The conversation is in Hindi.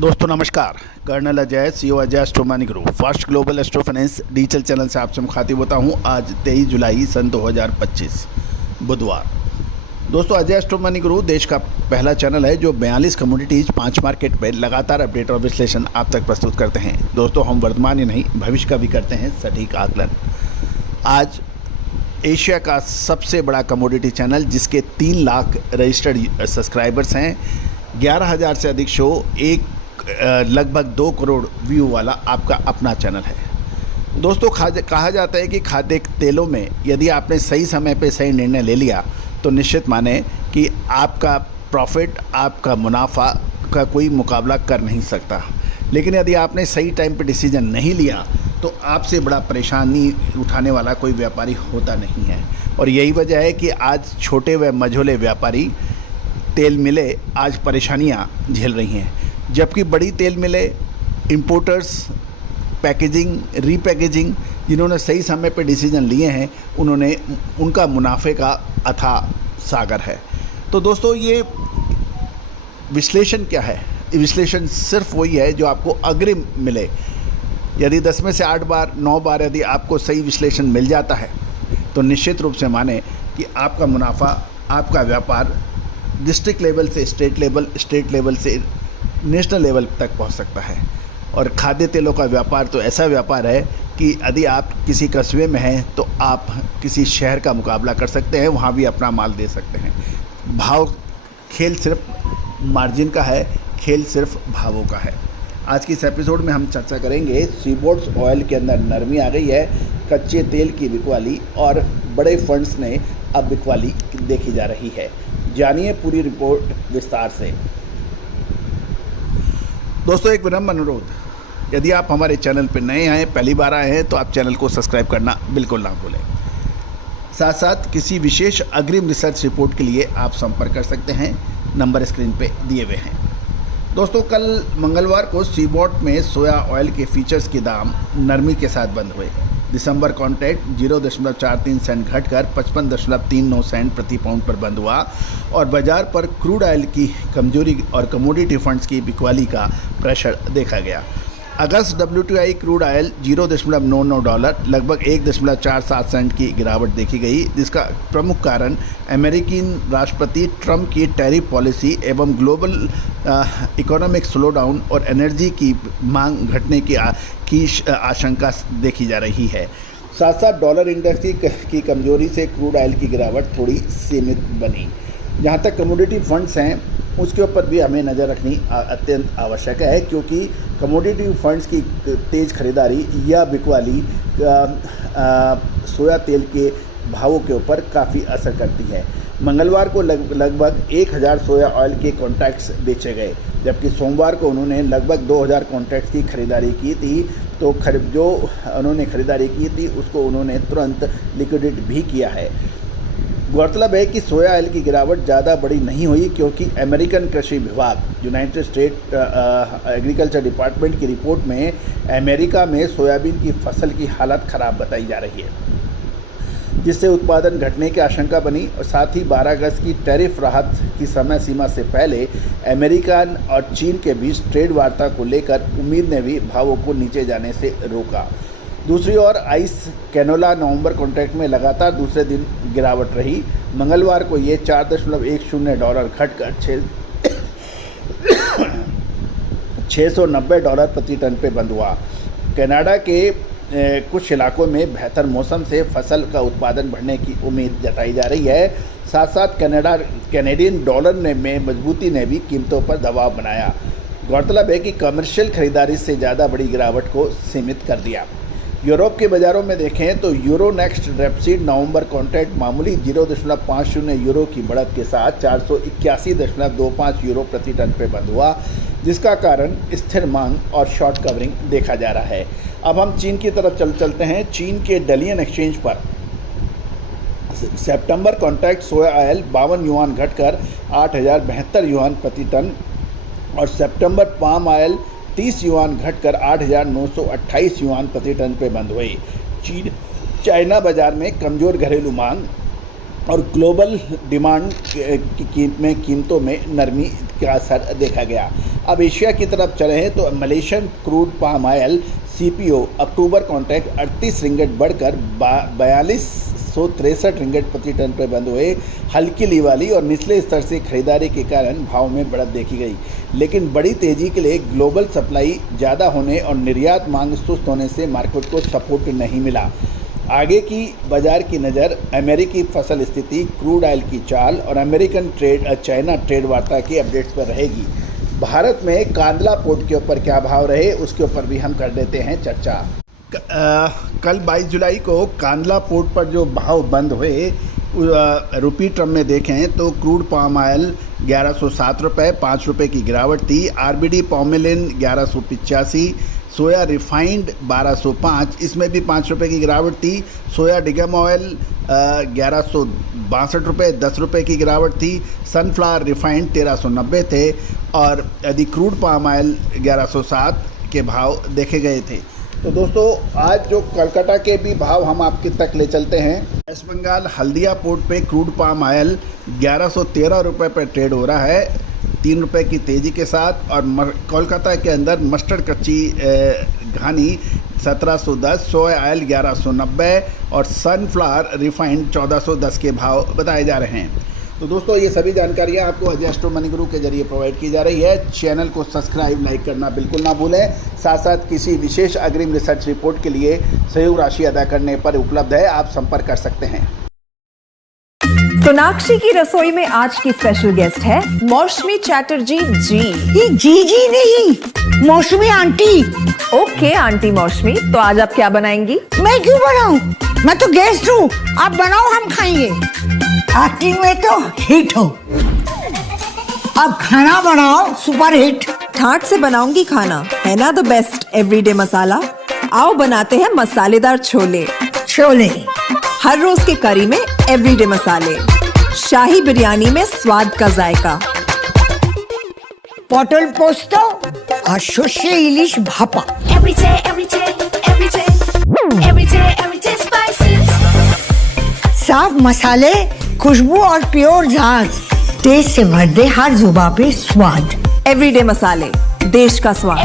दोस्तों नमस्कार। Colonel Ajay, CEO Ajay Astro Money Group First Global Astro Finance digital channel से आपसे मुखातिब होता हूं। आज 23 जुलाई सन 2025 बुधवार। दोस्तों अजय एस्ट्रो मनी ग्रुप देश का पहला चैनल है जो 42 कमोडिटीज 5 मार्केट में लगातार अपडेट और विश्लेषण आप तक प्रस्तुत करते हैं। दोस्तों हम वर्तमान ही नहीं भविष्य का भी करते हैं सटीक आकलन। आज एशिया का सबसे बड़ा कमोडिटी चैनल जिसके 3 लाख रजिस्टर्ड सब्सक्राइबर्स हैं, 11,000 से अधिक शो, लगभग 2 करोड़ व्यू वाला आपका अपना चैनल है। दोस्तों कहा जाता है कि खाद्य तेलों में यदि आपने सही समय पे सही निर्णय ले लिया तो निश्चित माने कि आपका प्रॉफिट, आपका मुनाफा का कोई मुकाबला कर नहीं सकता। लेकिन यदि आपने सही टाइम पे डिसीजन नहीं लिया तो आपसे बड़ा परेशानी उठाने वाला कोई व्यापारी होता नहीं है। और यही वजह है कि आज छोटे व मझोले व्यापारी तेल मिले आज परेशानियां झेल रही हैं, जबकि बड़ी तेल मिले, इंपोर्टर्स, पैकेजिंग, रीपैकेजिंग जिन्होंने सही समय पर डिसीजन लिए हैं उनका मुनाफे का अथाह सागर है। तो दोस्तों ये विश्लेषण क्या है? विश्लेषण सिर्फ वही है जो आपको अग्रिम मिले। यदि 10 में से 8 बार 9 बार यदि आपको सही विश्लेषण मिल जाता है तो निश्चित रूप से माने कि आपका मुनाफा, आपका व्यापार डिस्ट्रिक्ट लेवल से स्टेट लेवल से नेशनल लेवल तक पहुंच सकता है। और खाद्य तेलों का व्यापार तो ऐसा व्यापार है कि यदि आप किसी कस्बे में हैं तो आप किसी शहर का मुकाबला कर सकते हैं, वहां भी अपना माल दे सकते हैं। भाव खेल सिर्फ मार्जिन का है, खेल सिर्फ भावों का है। आज की इस एपिसोड में हम चर्चा करेंगे सीबोट्स ऑयल के अंदर नरमी आ गई है, कच्चे तेल की बिकवाली और बड़े फंड्स ने अब बिकवाली देखी जा रही है। जानिए पूरी रिपोर्ट विस्तार से। दोस्तों एक विनम्र अनुरोध, यदि आप हमारे चैनल पर नए आए, पहली बार आए हैं तो आप चैनल को सब्सक्राइब करना बिल्कुल ना भूलें। साथ साथ किसी विशेष अग्रिम रिसर्च रिपोर्ट के लिए आप संपर्क कर सकते हैं, नंबर स्क्रीन पे दिए हुए हैं। दोस्तों कल मंगलवार को सीबोट में सोया ऑयल के फीचर्स के दाम नरमी के साथ बंद हुए। दिसंबर कॉन्ट्रैक्ट 0.43 सेंट घटकर 55.39 सेंट प्रति पाउंड पर बंद हुआ और बाजार पर क्रूड ऑयल की कमजोरी और कमोडिटी फंड्स की बिकवाली का प्रेशर देखा गया। अगस्त WTI क्रूड ऑयल $0.99 लगभग 1.47 सेंट की गिरावट देखी गई, जिसका प्रमुख कारण अमेरिकी राष्ट्रपति ट्रंप की टैरिफ पॉलिसी एवं ग्लोबल इकोनॉमिक स्लोडाउन और एनर्जी की मांग घटने की आशंका देखी जा रही है। साथ साथ डॉलर इंडेक्स की कमजोरी से क्रूड ऑयल की गिरावट थोड़ी सीमित बनी। जहाँ तक कमोडिटी फंड्स हैं उसके ऊपर भी हमें नज़र रखनी अत्यंत आवश्यक है, क्योंकि कमोडिटी फंड्स की तेज़ खरीदारी या बिकवाली सोया तेल के भावों के ऊपर काफ़ी असर करती है। मंगलवार को लगभग 1000 सोया ऑयल के कॉन्ट्रैक्ट्स बेचे गए, जबकि सोमवार को उन्होंने लगभग 2000 कॉन्ट्रैक्ट्स की खरीदारी की थी। तो जो उन्होंने खरीदारी की थी उसको उन्होंने तुरंत लिक्विडेट भी किया है। गौरतलब है कि सोया ऑयल की गिरावट ज़्यादा बड़ी नहीं हुई, क्योंकि अमेरिकन कृषि विभाग यूनाइटेड स्टेट एग्रीकल्चर डिपार्टमेंट की रिपोर्ट में अमेरिका में सोयाबीन की फसल की हालत ख़राब बताई जा रही है, जिससे उत्पादन घटने की आशंका बनी। और साथ ही 12 अगस्त की टैरिफ राहत की समय सीमा से पहले अमेरिका और चीन के बीच ट्रेड वार्ता को लेकर उम्मीद ने भी भावों को नीचे जाने से रोका। दूसरी ओर आइस कैनोला नवंबर कॉन्ट्रैक्ट में लगातार दूसरे दिन गिरावट रही। मंगलवार को ये $4.10 घटकर $690 प्रति टन पे बंद हुआ। कनाडा के कुछ इलाकों में बेहतर मौसम से फसल का उत्पादन बढ़ने की उम्मीद जताई जा रही है। साथ साथ कैनेडियन डॉलर में मजबूती ने भी कीमतों पर दबाव बनाया। गौरतलब है कि कमर्शियल खरीदारी से ज़्यादा बड़ी गिरावट को सीमित कर दिया। यूरोप के बाज़ारों में देखें तो यूरो नेक्स्ट रेपसीड नवंबर कॉन्ट्रैक्ट मामूली 0.50 यूरो की बढ़त के साथ 481.25 यूरो प्रति टन पे बंद हुआ, जिसका कारण स्थिर मांग और शॉर्ट कवरिंग देखा जा रहा है। अब हम चीन की तरफ चलते हैं। चीन के डलियन एक्सचेंज पर सितंबर कॉन्ट्रैक्ट सोया ऑयल 52 युआन घटकर 8072 युआन प्रति टन और सितंबर पाम ऑयल 30 युआन घटकर 8928 युआन प्रति टन पे बंद हुई। चाइना बाजार में कमज़ोर घरेलू मांग और ग्लोबल डिमांड में कीमतों में नरमी का असर देखा गया। अब एशिया की तरफ चले हैं तो Malaysian crude palm oil CPO अक्टूबर कॉन्ट्रैक्ट 38 रिंगट बढ़कर 4263 रिंगट प्रति टन पर बंद हुए। हल्की ली वाली और निचले स्तर से खरीदारी के कारण भाव में बढ़त देखी गई, लेकिन बड़ी तेजी के लिए ग्लोबल सप्लाई ज़्यादा होने और निर्यात मांग सुस्त होने से मार्केट को सपोर्ट नहीं मिला। आगे की बाजार की नज़र अमेरिकी फसल स्थिति, क्रूड ऑयल की चाल और अमेरिकन ट्रेड चाइना ट्रेड वार्ता की अपडेट्स पर रहेगी। भारत में कांदला पोर्ट के ऊपर क्या भाव रहे उसके ऊपर भी हम कर देते हैं चर्चा। कल 22 जुलाई को कांदला पोर्ट पर जो भाव बंद हुए रुपी टर्म में देखें तो क्रूड पाम ऑयल 1107 रुपये 5 रुपये की गिरावट थी। RBD पॉमेलिन 1185, सोया रिफाइंड 1205, इसमें भी 5 रुपये की गिरावट थी। सोया डिगम ऑयल 1162 रुपये 10 रुपये की गिरावट थी। सनफ्लावर रिफाइंड 1390 थे और यदि क्रूड पाम ऑयल 1107 के भाव देखे गए थे। तो दोस्तों आज जो कलकत्ता के भी भाव हम आपके तक ले चलते हैं। वेस्ट बंगाल हल्दिया पोर्ट पे क्रूड पाम ऑयल 1113 रुपये पर ट्रेड हो रहा है 3 रुपये की तेज़ी के साथ। और कोलकाता के अंदर मस्टर्ड कच्ची घानी 1710, सोया ऑयल 1190 और सनफ्लावर रिफाइंड 1410 के भाव बताए जा रहे हैं। तो दोस्तों ये सभी जानकारियाँ आपको अजय एस्ट्रो मनी गुरु के जरिए प्रोवाइड की जा रही है। चैनल को सब्सक्राइब लाइक करना बिल्कुल ना भूलें। साथ साथ किसी विशेष अग्रिम रिसर्च रिपोर्ट के लिए सहयोग राशि अदा करने पर उपलब्ध है, आप संपर्क कर सकते हैं। सोनाक्षी की रसोई में आज की स्पेशल गेस्ट है मौसमी चैटर्जी जी। ये जी नहीं, मौसमी आंटी। ओके आंटी मौसमी, तो आज आप क्या बनाएंगी? मैं क्यों बनाऊं? मैं तो गेस्ट हूँ, आप बनाओ हम खाएंगे। एक्टिंग में तो हिट हो, अब खाना बनाओ सुपर हिट। ठाट से बनाऊंगी खाना, है ना द बेस्ट एवरीडे मसाला। आओ बनाते हैं मसालेदार छोले। छोले हर रोज के करी में एवरीडे मसाले, शाही बिरयानी में स्वाद का जायका। पटल पोस्तो और सर्षे इलिश भापा। साफ मसाले, खुशबू और प्योर झाग, टेस्ट से भर दे हर जुबान पे स्वाद। एवरीडे मसाले, देश का स्वाद।